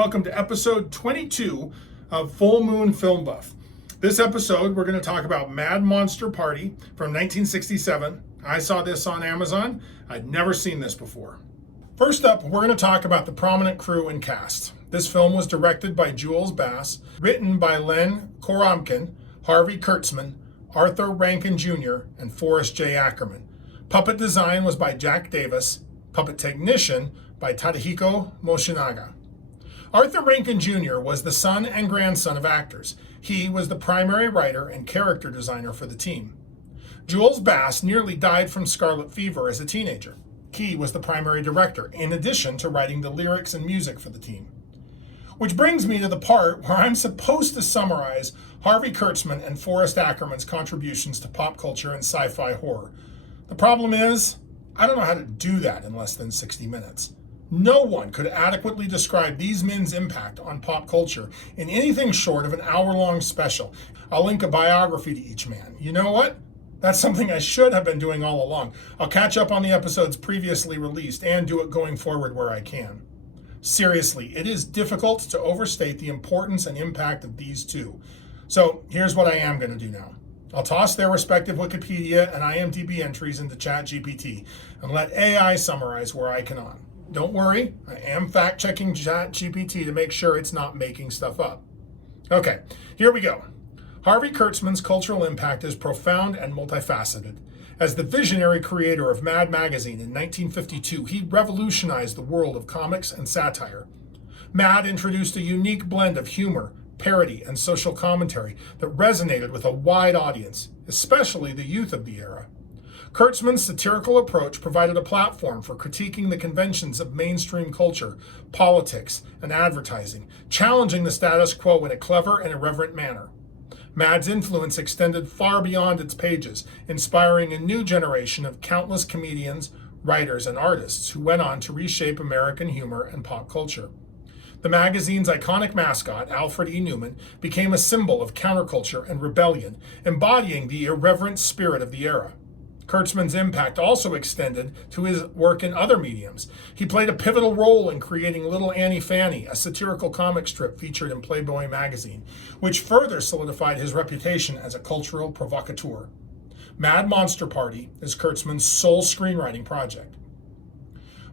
Welcome to episode 22 of Full Moon Film Buff. This episode, we're going to talk about Mad Monster Party from 1967. I saw this on Amazon. I'd never seen this before. First up, we're going to talk about the prominent crew and cast. This film was directed by Jules Bass, written by Len Koromkin, Harvey Kurtzman, Arthur Rankin Jr., and Forrest J. Ackerman. Puppet design was by Jack Davis. Puppet technician by Tadahiko Moshinaga. Arthur Rankin Jr. was the son and grandson of actors. He was the primary writer and character designer for the team. Jules Bass nearly died from scarlet fever as a teenager. He was the primary director, in addition to writing the lyrics and music for the team. Which brings me to the part where I'm supposed to summarize Harvey Kurtzman and Forrest Ackerman's contributions to pop culture and sci-fi horror. The problem is, I don't know how to do that in less than 60 minutes. No one could adequately describe these men's impact on pop culture in anything short of an hour-long special. I'll link a biography to each man. You know what? That's something I should have been doing all along. I'll catch up on the episodes previously released and do it going forward where I can. Seriously, it is difficult to overstate the importance and impact of these two. So here's what I am going to do now. I'll toss their respective Wikipedia and IMDb entries into ChatGPT and let AI summarize where I can on. Don't worry, I am fact-checking ChatGPT to make sure it's not making stuff up. Okay, here we go. Harvey Kurtzman's cultural impact is profound and multifaceted. As the visionary creator of Mad Magazine in 1952, he revolutionized the world of comics and satire. Mad introduced a unique blend of humor, parody, and social commentary that resonated with a wide audience, especially the youth of the era. Kurtzman's satirical approach provided a platform for critiquing the conventions of mainstream culture, politics, and advertising, challenging the status quo in a clever and irreverent manner. Mad's influence extended far beyond its pages, inspiring a new generation of countless comedians, writers, and artists who went on to reshape American humor and pop culture. The magazine's iconic mascot, Alfred E. Newman, became a symbol of counterculture and rebellion, embodying the irreverent spirit of the era. Kurtzman's impact also extended to his work in other mediums. He played a pivotal role in creating Little Annie Fanny, a satirical comic strip featured in Playboy magazine, which further solidified his reputation as a cultural provocateur. Mad Monster Party is Kurtzman's sole screenwriting project.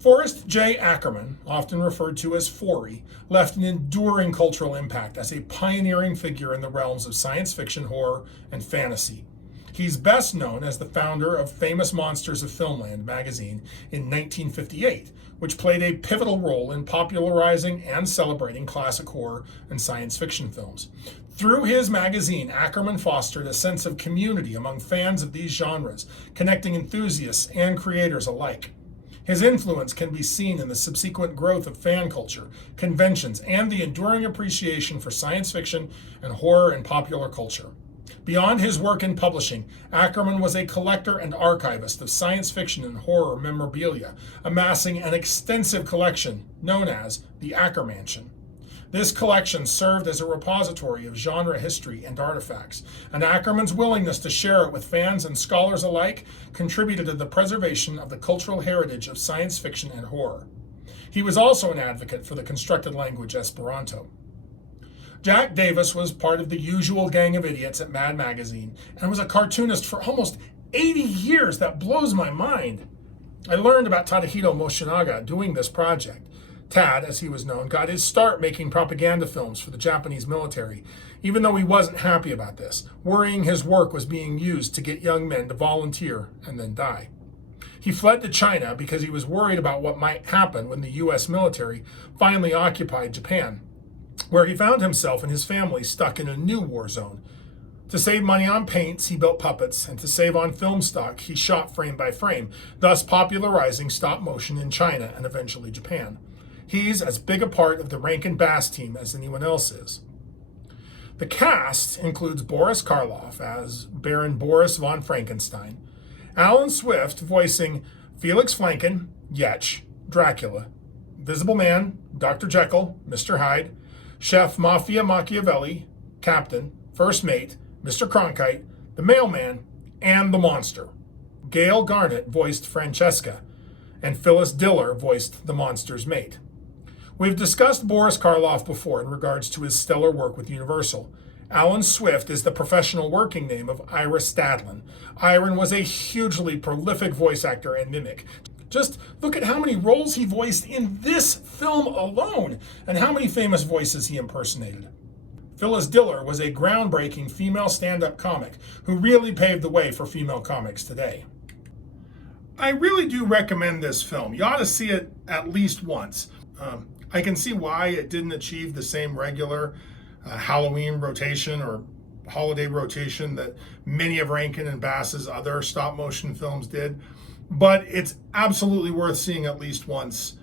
Forrest J. Ackerman, often referred to as Forry, left an enduring cultural impact as a pioneering figure in the realms of science fiction, horror, and fantasy. He's best known as the founder of Famous Monsters of Filmland magazine in 1958, which played a pivotal role in popularizing and celebrating classic horror and science fiction films. Through his magazine, Ackerman fostered a sense of community among fans of these genres, connecting enthusiasts and creators alike. His influence can be seen in the subsequent growth of fan culture, conventions, and the enduring appreciation for science fiction and horror in popular culture. Beyond his work in publishing, Ackerman was a collector and archivist of science fiction and horror memorabilia, amassing an extensive collection known as the Ackermansion. This collection served as a repository of genre history and artifacts, and Ackerman's willingness to share it with fans and scholars alike contributed to the preservation of the cultural heritage of science fiction and horror. He was also an advocate for the constructed language Esperanto. Jack Davis was part of the usual gang of idiots at Mad Magazine and was a cartoonist for almost 80 years. That blows my mind. I learned about Tadahiko Moshinaga doing this project. Tad, as he was known, got his start making propaganda films for the Japanese military, even though he wasn't happy about this, worrying his work was being used to get young men to volunteer and then die. He fled to China because he was worried about what might happen when the U.S. military finally occupied Japan, where he found himself and his family stuck in a new war zone. To save money on paints, he built puppets, and to save on film stock, he shot frame by frame, thus popularizing stop motion in China and eventually Japan. He's as big a part of the Rankin Bass team as anyone else is. The cast includes Boris Karloff as Baron Boris von Frankenstein, Alan Swift voicing Felix Flanken, Yetch, Dracula, Visible Man, Dr. Jekyll, Mr. Hyde, Chef Mafia Machiavelli, Captain, First Mate, Mr. Cronkite, the Mailman, and the Monster. Gail Garnett voiced Francesca, and Phyllis Diller voiced the Monster's mate. We've discussed Boris Karloff before in regards to his stellar work with Universal. Alan Swift is the professional working name of Ira Stadlin. Iron was a hugely prolific voice actor and mimic. Just look at how many roles he voiced in this film alone, and how many famous voices he impersonated. Phyllis Diller was a groundbreaking female stand-up comic who really paved the way for female comics today. I really do recommend this film. You ought to see it at least once. I can see why it didn't achieve the same regular Halloween rotation or holiday rotation that many of Rankin and Bass's other stop-motion films did, but it's absolutely worth seeing at least once.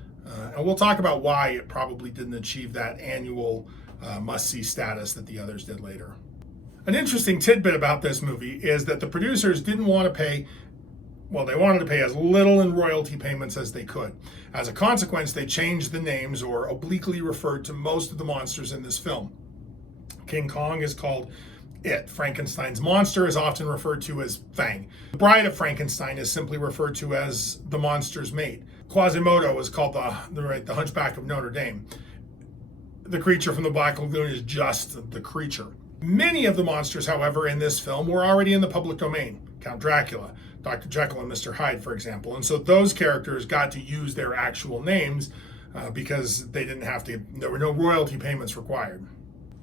And we'll talk about why it probably didn't achieve that annual must-see status that the others did later. An interesting tidbit about this movie is that the producers didn't want to pay, well, they wanted to pay as little in royalty payments as they could. As a consequence, they changed the names or obliquely referred to most of the monsters in this film. King Kong is called It. Frankenstein's monster is often referred to as Fang. The Bride of Frankenstein is simply referred to as the monster's mate. Quasimodo is called the Hunchback of Notre Dame. The creature from the Black Lagoon is just the creature. Many of the monsters, however, in this film were already in the public domain. Count Dracula, Dr. Jekyll and Mr. Hyde, for example. And so those characters got to use their actual names because they didn't have to, there were no royalty payments required.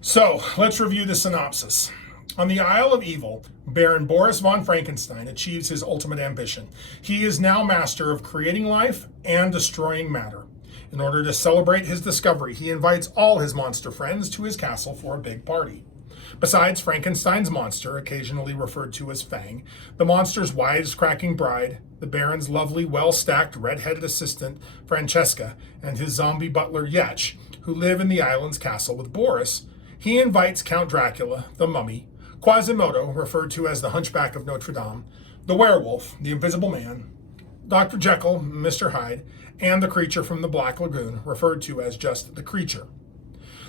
So let's review the synopsis. On the Isle of Evil, Baron Boris von Frankenstein achieves his ultimate ambition. He is now master of creating life and destroying matter. In order to celebrate his discovery, he invites all his monster friends to his castle for a big party. Besides Frankenstein's monster, occasionally referred to as Fang, the monster's wisecracking bride, the Baron's lovely, well-stacked, red-headed assistant, Francesca, and his zombie butler, Yetch, who live in the island's castle with Boris, he invites Count Dracula, the mummy, Quasimodo, referred to as the Hunchback of Notre Dame, the werewolf, the Invisible Man, Dr. Jekyll, Mr. Hyde, and the creature from the Black Lagoon, referred to as just the creature.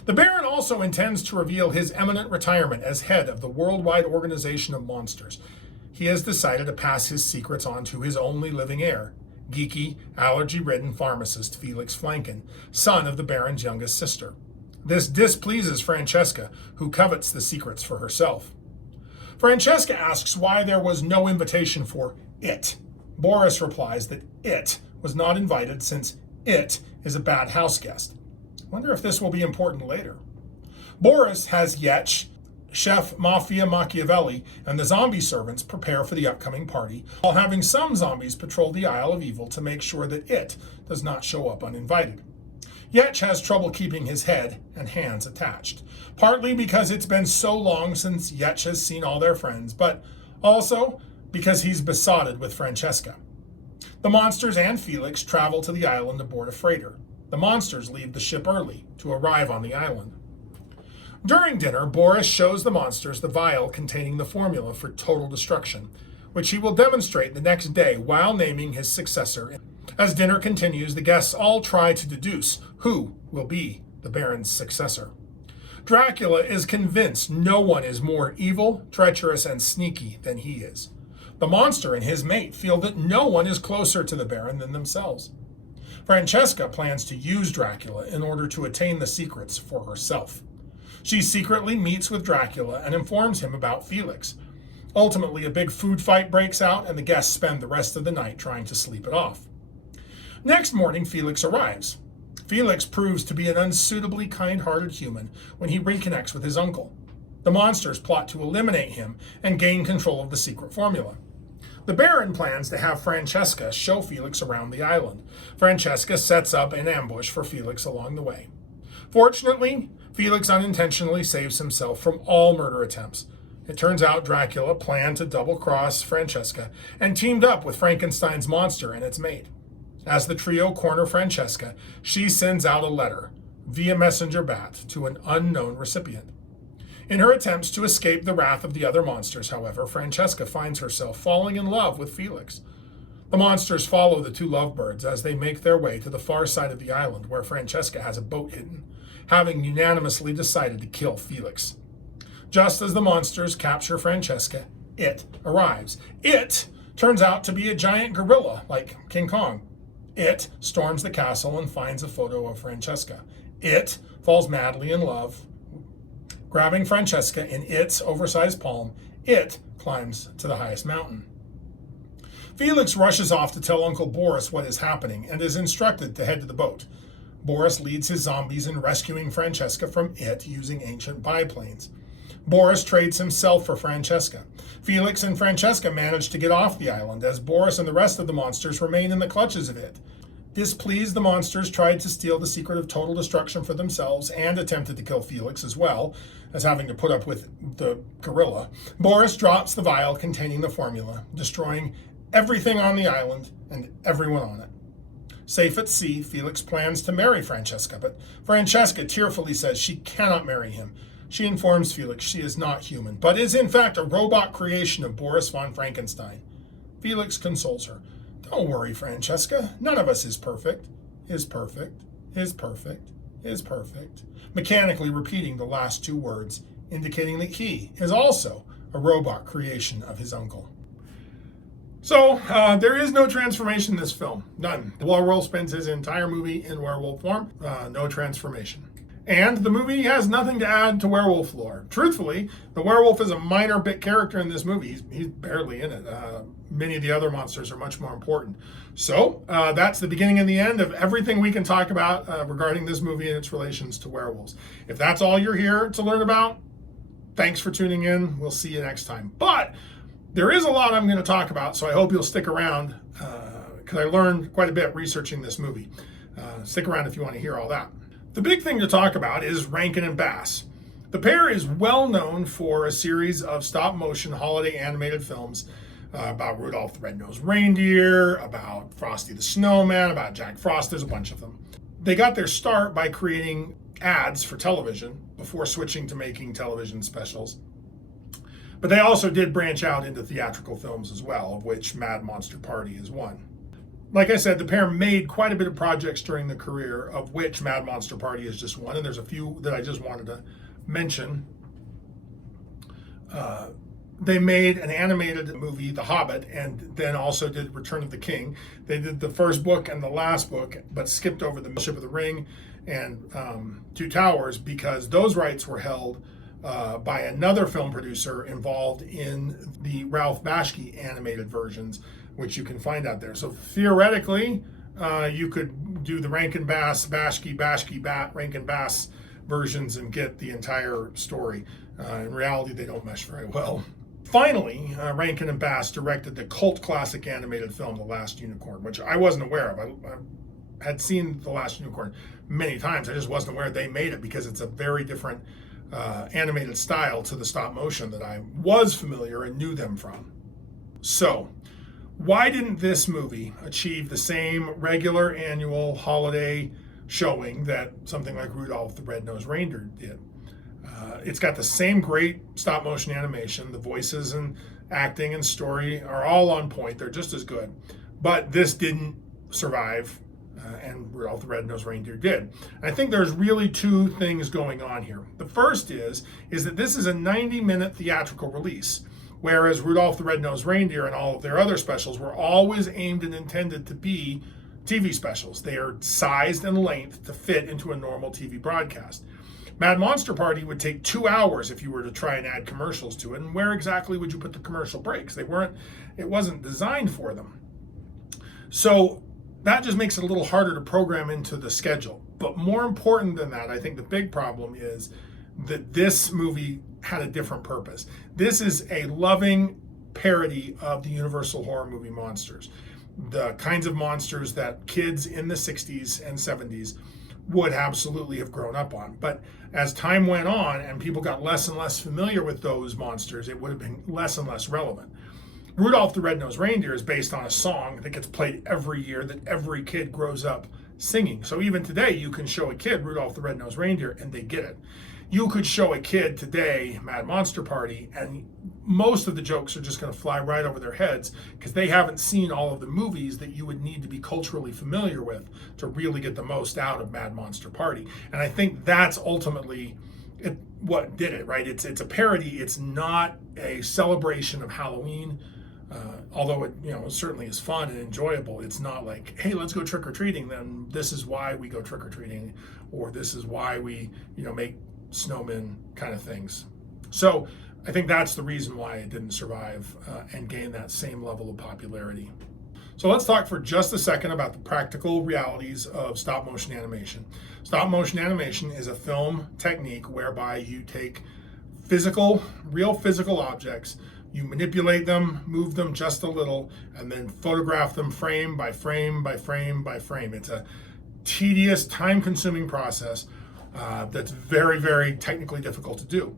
The Baron also intends to reveal his imminent retirement as head of the worldwide organization of monsters. He has decided to pass his secrets on to his only living heir, geeky, allergy-ridden pharmacist Felix Flanken, son of the Baron's youngest sister. This displeases Francesca, who covets the secrets for herself. Francesca asks why there was no invitation for It. Boris replies that It was not invited since It is a bad house guest. Wonder if this will be important later. Boris has Yetch, Chef Mafia Machiavelli, and the zombie servants prepare for the upcoming party, while having some zombies patrol the Isle of Evil to make sure that It does not show up uninvited. Yetch has trouble keeping his head and hands attached, partly because it's been so long since Yetch has seen all their friends, but also because he's besotted with Francesca. The monsters and Felix travel to the island aboard a freighter. The monsters leave the ship early to arrive on the island. During dinner, Boris shows the monsters the vial containing the formula for total destruction, which he will demonstrate the next day while naming his successor. As dinner continues, the guests all try to deduce who will be the Baron's successor. Dracula is convinced no one is more evil, treacherous, and sneaky than he is. The monster and his mate feel that no one is closer to the Baron than themselves. Francesca plans to use Dracula in order to attain the secrets for herself. She secretly meets with Dracula and informs him about Felix. Ultimately, a big food fight breaks out, and the guests spend the rest of the night trying to sleep it off. Next morning, Felix arrives. Felix proves to be an unsuitably kind-hearted human when he reconnects with his uncle. The monsters plot to eliminate him and gain control of the secret formula. The Baron plans to have Francesca show Felix around the island. Francesca sets up an ambush for Felix along the way. Fortunately, Felix unintentionally saves himself from all murder attempts. It turns out Dracula planned to double-cross Francesca and teamed up with Frankenstein's monster and its mate. As the trio corner Francesca, she sends out a letter via messenger bat to an unknown recipient. In her attempts to escape the wrath of the other monsters, however, Francesca finds herself falling in love with Felix. The monsters follow the two lovebirds as they make their way to the far side of the island where Francesca has a boat hidden, having unanimously decided to kill Felix. Just as the monsters capture Francesca, It arrives. It turns out to be a giant gorilla like King Kong. It storms the castle and finds a photo of Francesca. It falls madly in love. Grabbing Francesca in its oversized palm, it climbs to the highest mountain. Felix rushes off to tell Uncle Boris what is happening and is instructed to head to the boat. Boris leads his zombies in rescuing Francesca from it using ancient biplanes. Boris trades himself for Francesca. Felix and Francesca manage to get off the island as Boris and the rest of the monsters remain in the clutches of it. Displeased, the monsters tried to steal the secret of total destruction for themselves and attempted to kill Felix as well as having to put up with the gorilla. Boris drops the vial containing the formula, destroying everything on the island and everyone on it. Safe at sea, Felix plans to marry Francesca, but Francesca tearfully says she cannot marry him. She informs Felix she is not human, but is in fact a robot creation of Boris von Frankenstein. Felix consoles her. Don't worry, Francesca. None of us is perfect. Is perfect. Is perfect. Is perfect. Mechanically repeating the last two words, indicating that he is also a robot creation of his uncle. So, there is no transformation in this film. None. The werewolf spends his entire movie in werewolf form. No transformation. And the movie has nothing to add to werewolf lore. Truthfully, the werewolf is a minor bit character in this movie. He's barely in it. Many of the other monsters are much more important. So that's the beginning and the end of everything we can talk about regarding this movie and its relations to werewolves. If that's all you're here to learn about, thanks for tuning in. We'll see you next time. But there is a lot I'm going to talk about, so I hope you'll stick around because I learned quite a bit researching this movie. Stick around if you want to hear all that. The big thing to talk about is Rankin and Bass. The pair is well known for a series of stop-motion holiday animated films about Rudolph the Red-Nosed Reindeer, about Frosty the Snowman, about Jack Frost. There's a bunch of them. They got their start by creating ads for television before switching to making television specials. But they also did branch out into theatrical films as well, of which Mad Monster Party is one. Like I said, the pair made quite a bit of projects during the career, of which Mad Monster Party is just one, and there's a few that I just wanted to mention. They made an animated movie, The Hobbit, and then also did Return of the King. They did the first book and the last book, but skipped over the Fellowship of the Ring and Two Towers because those rights were held by another film producer involved in the Ralph Bakshi animated versions, which you can find out there. So theoretically, you could do the Rankin Bass, Bakshi, Bat, Rankin Bass versions and get the entire story. In reality, they don't mesh very well. Finally, Rankin and Bass directed the cult classic animated film, The Last Unicorn, which I wasn't aware of. I had seen The Last Unicorn many times. I just wasn't aware they made it because it's a very different animated style to the stop motion that I was familiar and knew them from. So, why didn't this movie achieve the same regular annual holiday showing that something like Rudolph the Red-Nosed Reindeer did? It's got the same great stop motion animation. The voices and acting and story are all on point. They're just as good. But this didn't survive, and Rudolph the Red-Nosed Reindeer did. I think there's really two things going on here. The first is that this is a 90-minute theatrical release, whereas Rudolph the Red-Nosed Reindeer and all of their other specials were always aimed and intended to be TV specials. They are sized and length to fit into a normal TV broadcast. Mad Monster Party would take 2 hours if you were to try and add commercials to it. And where exactly would you put the commercial breaks? It wasn't designed for them. So that just makes it a little harder to program into the schedule. But more important than that, I think the big problem is that this movie had a different purpose. This is a loving parody of the Universal horror movie monsters, the kinds of monsters that kids in the 60s and 70s would absolutely have grown up on. But as time went on and people got less and less familiar with those monsters, it would have been less and less relevant. Rudolph the Red-Nosed Reindeer is based on a song that gets played every year that every kid grows up singing. So even today, you can show a kid Rudolph the Red-Nosed Reindeer and they get it. You could show a kid today Mad Monster Party and most of the jokes are just going to fly right over their heads because they haven't seen all of the movies that you would need to be culturally familiar with to really get the most out of Mad Monster Party. And I think that's ultimately what did it, right? It's a parody. It's not a celebration of Halloween. Although it certainly is fun and enjoyable, it's not like, hey, let's go trick-or-treating, then this is why we go trick-or-treating, or this is why we make snowmen kind of things. So I think that's the reason why it didn't survive and gain that same level of popularity. So let's talk for just a second about the practical realities of stop motion animation. Stop motion animation is a film technique whereby you take real physical objects, you manipulate them, move them just a little, and then photograph them frame by frame by frame by frame. It's a tedious, time-consuming process that's very, very technically difficult to do.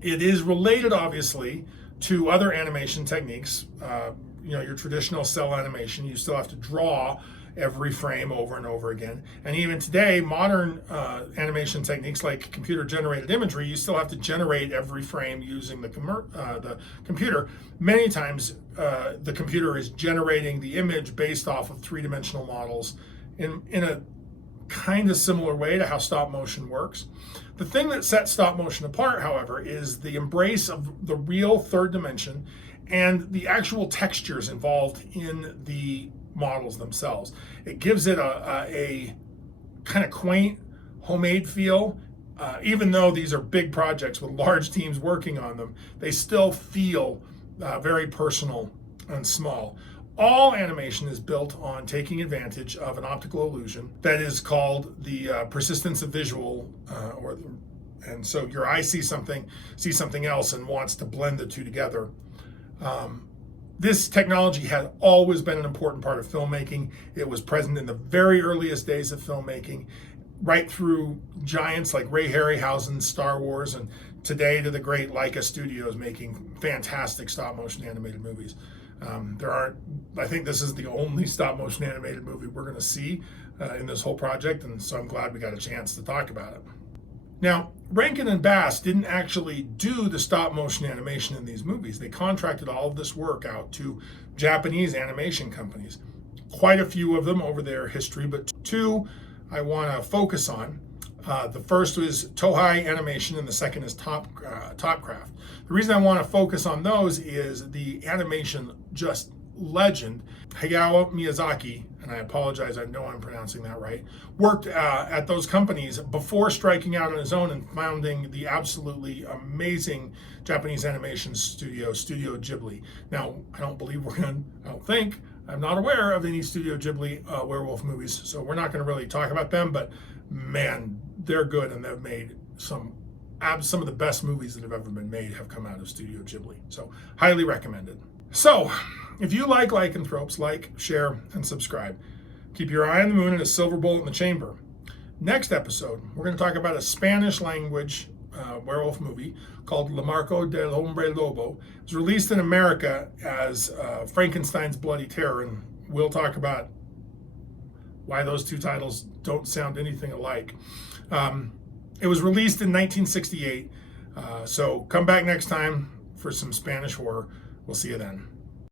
It is related, obviously, to other animation techniques. Your traditional cell animation, you still have to draw every frame over and over again. And even today, modern animation techniques like computer-generated imagery, you still have to generate every frame using the computer. Many times, the computer is generating the image based off of three-dimensional models in a kind of similar way to how stop motion works. The thing that sets stop motion apart, however, is the embrace of the real third dimension and the actual textures involved in the models themselves. It gives it a kind of quaint, homemade feel. Even though these are big projects with large teams working on them, they still feel very personal and small. All animation is built on taking advantage of an optical illusion that is called the persistence of visual, and so your eye sees something else and wants to blend the two together. This technology had always been an important part of filmmaking. It was present in the very earliest days of filmmaking, right through giants like Ray Harryhausen's Star Wars, and today to the great Leica studios making fantastic stop motion animated movies. I think this is the only stop motion animated movie we're going to see in this whole project, and so I'm glad we got a chance to talk about it. Now, Rankin and Bass didn't actually do the stop motion animation in these movies. They contracted all of this work out to Japanese animation companies. Quite a few of them over their history, but two I want to focus on. The first was Toei Animation, and the second is Topcraft. The reason I want to focus on those is the animation just legend, Hayao Miyazaki, and I apologize, I know I'm pronouncing that right, worked at those companies before striking out on his own and founding the absolutely amazing Japanese animation studio, Studio Ghibli. Now, I'm not aware of any Studio Ghibli werewolf movies, so we're not going to really talk about them, but man, they're good, and they've made some of the best movies that have ever been made have come out of Studio Ghibli, so highly recommended. So, if you like lycanthropes, like, share, and subscribe. Keep your eye on the moon and a silver bullet in the chamber. Next episode, we're going to talk about a Spanish language werewolf movie called La Marco del Hombre Lobo. It was released in America as Frankenstein's Bloody Terror, and we'll talk about why those two titles don't sound anything alike. It was released in 1968, so come back next time for some Spanish horror. We'll see you then.